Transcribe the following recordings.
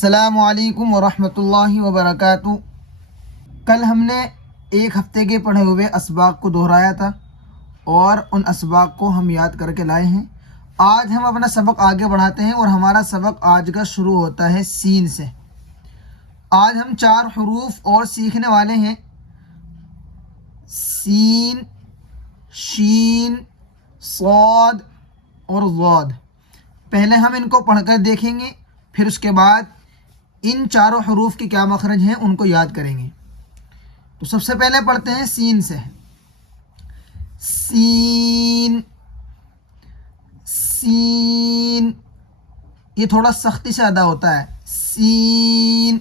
السلام علیکم ورحمۃ اللہ وبرکاتہ۔ کل ہم نے ایک ہفتے کے پڑھے ہوئے اسباق کو دہرایا تھا اور ان اسباق کو ہم یاد کر کے لائے ہیں۔ آج ہم اپنا سبق آگے بڑھاتے ہیں اور ہمارا سبق آج کا شروع ہوتا ہے سین سے۔ آج ہم 4 حروف اور سیکھنے والے ہیں، سین، شین، صاد اور ضاد۔ پہلے ہم ان کو پڑھ کر دیکھیں گے، پھر اس کے بعد ان 4 حروف کے کیا مخرج ہیں ان کو یاد کریں گے۔ تو سب سے پہلے پڑھتے ہیں سین سے۔ سین، سین، یہ تھوڑا سختی سے ادا ہوتا ہے، سین،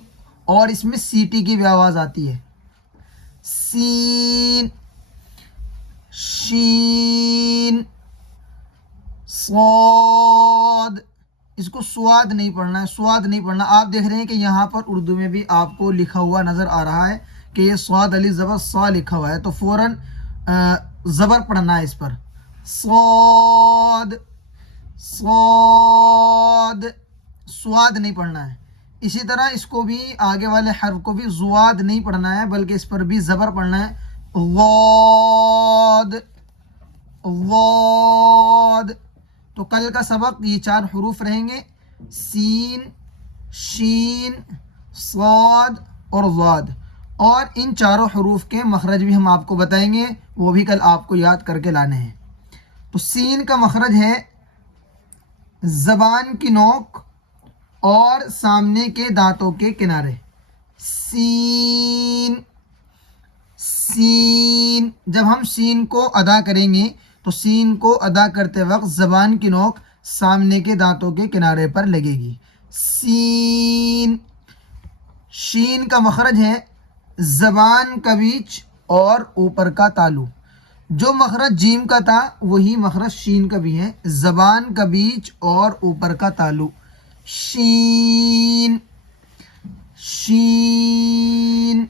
اور اس میں سیٹی کی بھی آواز آتی ہے، سین۔ شین، صاد، اس کو سواد نہیں پڑھنا ہے، سواد نہیں پڑھنا۔ آپ دیکھ رہے ہیں کہ یہاں پر اردو میں بھی آپ کو لکھا ہوا نظر آ رہا ہے کہ یہ صاد علی زبر صا لکھا ہوا ہے، تو فوراً زبر پڑھنا ہے اس پر، صاد، صاد، سواد نہیں پڑھنا ہے۔ اسی طرح اس کو بھی آگے والے حرف کو بھی زواد نہیں پڑھنا ہے بلکہ اس پر بھی زبر پڑھنا ہے، ضاد، ضاد۔ تو کل کا سبق یہ 4 حروف رہیں گے، سین، شین، صاد اور ضاد، اور ان 4 حروف کے مخرج بھی ہم آپ کو بتائیں گے، وہ بھی کل آپ کو یاد کر کے لانے ہیں۔ تو سین کا مخرج ہے زبان کی نوک اور سامنے کے دانتوں کے کنارے، سین، سین۔ جب ہم سین کو ادا کریں گے تو سین کو ادا کرتے وقت زبان کی نوک سامنے کے دانتوں کے کنارے پر لگے گی، سین۔ شین کا مخرج ہے زبان کا بیچ اور اوپر کا تالو۔ جو مخرج جیم کا تھا وہی مخرج شین کا بھی ہے، زبان کا بیچ اور اوپر کا تالو، شین، شین۔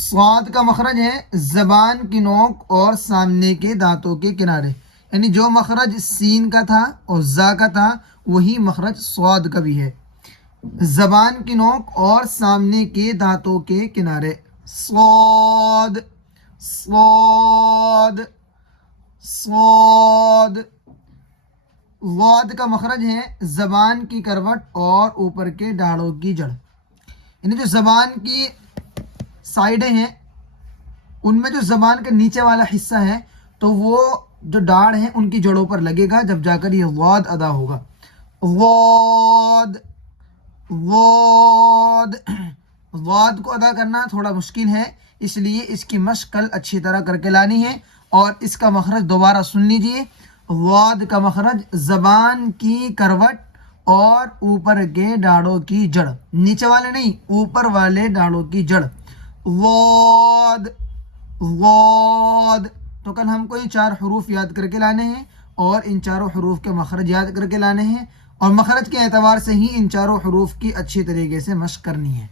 صاد کا مخرج ہے زبان کی نوک اور سامنے کے دانتوں کے کنارے، یعنی جو مخرج سین کا تھا اور زا کا تھا وہی مخرج صاد کا بھی ہے، زبان کی نوک اور سامنے کے دانتوں کے کنارے، صاد، صاد، صاد۔ ضاد کا مخرج ہے زبان کی کروٹ اور اوپر کے داڑھوں کی جڑ، یعنی جو زبان کی سائڈیں ہیں ان میں جو زبان کا نیچے والا حصہ ہے تو وہ جو داڑھ ہیں ان کی جڑوں پر لگے گا، جب جا کر یہ ضاد ادا ہوگا، ضاد، ضاد۔ ضاد کو ادا کرنا تھوڑا مشکل ہے، اس لیے اس کی مشق کل اچھی طرح کر کے لانی ہے، اور اس کا مخرج دوبارہ سن لیجئے۔ ضاد کا مخرج زبان کی کروٹ اور اوپر کے داڑھوں کی جڑ، نیچے والے نہیں، اوپر والے داڑھوں کی جڑ، ضاد، ضاد۔ تو کل ہم کو یہ 4 حروف یاد کر کے لانے ہیں اور ان 4 حروف کے مخرج یاد کر کے لانے ہیں، اور مخرج کے اعتبار سے ہی ان 4 حروف کی اچھی طریقے سے مشق کرنی ہے۔